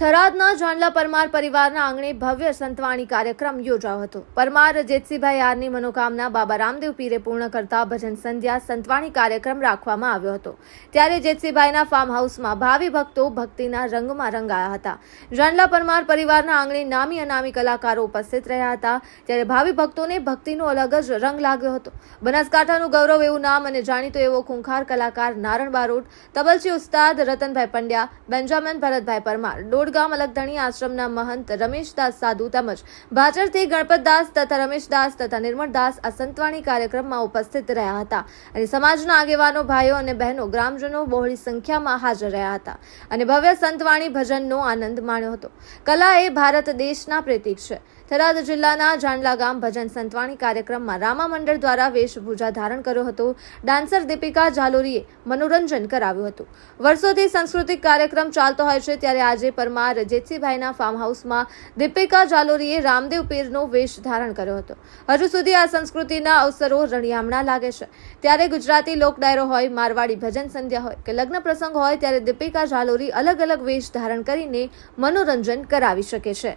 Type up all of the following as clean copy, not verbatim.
થરાદના જાંડલા પરમાર પરિવારના આંગણે ભવ્ય સંતવાણી કાર્યક્રમ યોજાયો હતો. પરમાર જેતસીભાઈ યારની મનોકામના બાબા રામદેવ પીરે પૂર્ણ કરતા ભજન સંધ્યા સંતવાણી કાર્યક્રમ રાખવામાં આવ્યો હતો. ત્યારે જેતસીભાઈના ફાર્મ હાઉસમાં ભાવિ ભક્તો ભક્તિના રંગમાં રંગાયા હતા. જાંડલા પરમાર પરિવારના આંગણે નામી અનામી કલાકારો ઉપસ્થિત રહ્યા હતા. ત્યારે ભાવિ ભક્તોને ભક્તિનો અલગ જ રંગ લાગ્યો હતો. બનાસકાંઠાનું ગૌરવ એવું નામ અને જાણીતો એવો ખૂંખાર કલાકાર નારણ બારોટ, તબલચી ઉસ્તાદ રતનભાઈ પંડ્યા, બેન્જામિન ભરતભાઈ પરમાર, ગામ અલગધણી આશ્રમના મહંત રમેશદાસ સાધુ તેમજ ભાચરથી ગણપતદાસ તથા રમેશદાસ તથા નિર્મળદાસ આ સંતવાણી કાર્યક્રમમાં ઉપસ્થિત રહ્યા હતા અને સમાજના આગેવાનો, ભાઈઓ અને બહેનો, ગ્રામજનો બહોળી સંખ્યામાં હાજર રહ્યા હતા અને ભવ્ય સંતવાણી ભજનનો આનંદ માણ્યો હતો. કલા એ ભારત દેશના પ્રતીક છે. થરાદ જિલ્લાના જાંડલા ગામ ભજન સંતવાણી કાર્યક્રમમાં રામા મંડળ દ્વારા વેશભૂષા ધારણ કર્યો હતો. ડાન્સર દીપિકા જાલોરીએ મનોરંજન કરાવ્યું હતું. વર્ષોથી સાંસ્કૃતિક કાર્યક્રમ ચાલતો હોય છે ત્યારે આજે પરમાર જેતસીભાઈના ફાર્મ હાઉસમાં દીપિકા જાલોરીએ રામદેવ પીરનો વેશ ધારણ કર્યો હતો. હજુ સુધી આ સંસ્કૃતિના અવસરો રણિયામણા લાગે છે. ત્યારે ગુજરાતી લોક ડાયરો હોય, મારવાડી ભજન સંધ્યા હોય કે લગ્ન પ્રસંગ હોય ત્યારે દીપિકા જાલોરી અલગ અલગ વેશ ધારણ કરીને મનોરંજન કરાવી શકે છે.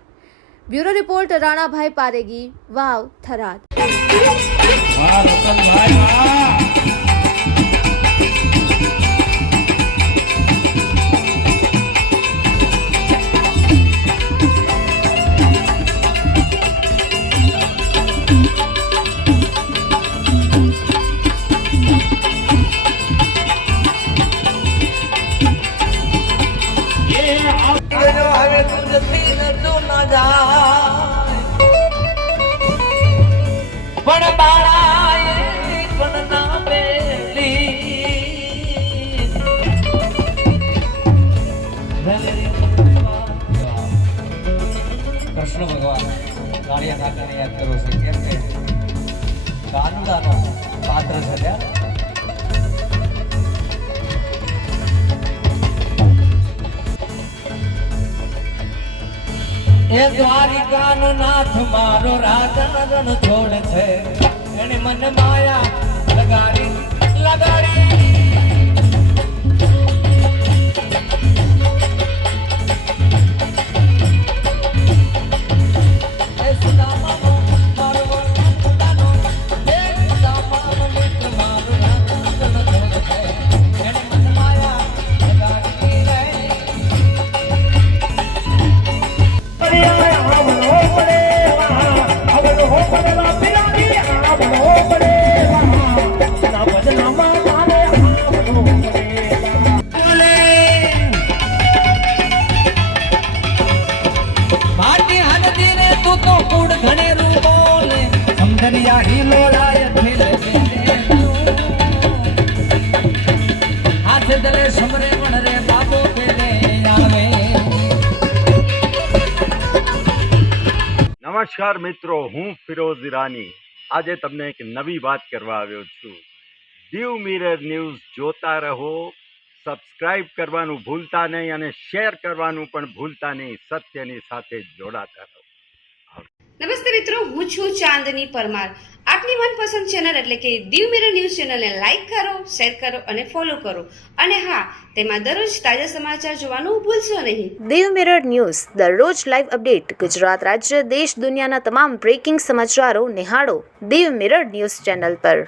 બ્યુરો રિપોર્ટ રાણાભાઈ પારેગી, વાવ, થરાદ. પણ બાળાએ પણ ના પેલી કૃષ્ણ ભગવાન કાળિયા કાકાને યાદ કરો છો કેમ કે કાનુડાનો પાત્ર છે ત્યાં એ દ્વારિકાનો નાથ મારો રાજન રણ છોડ છે. એને મને માયા લગાડી નમસ્કાર મિત્રો, હું ફિરોઝ ઈરાની આજે તમને એક નવી વાત કરવા આવ્યો છું. દીવ મિરર ન્યૂઝ જોતા રહો, સબસ્ક્રાઇબ કરવાનું ભૂલતા નહીં અને શેર કરવાનું પણ ભૂલતા નહીં. સત્યની સાથે જોડાતા રહો. નમસ્તે મિત્રો, હું છું ચાંદની પરમાર. આપની મનપસંદ ચેનલ એટલે કે દીવ મિરર ન્યૂઝ ચેનલને લાઈક કરો, શેર કરો અને ફોલો કરો. અને હા, તેમાં દરરોજ તાજા સમાચાર જોવાનું ભૂલશો નહીં. દીવ મિરર ન્યૂઝ દરરોજ લાઈવ અપડેટ. ગુજરાત રાજ્ય, દેશ, દુનિયાના તમામ બ્રેકિંગ સમાચારો નિહાળો દીવ મિરર ન્યૂઝ ચેનલ પર.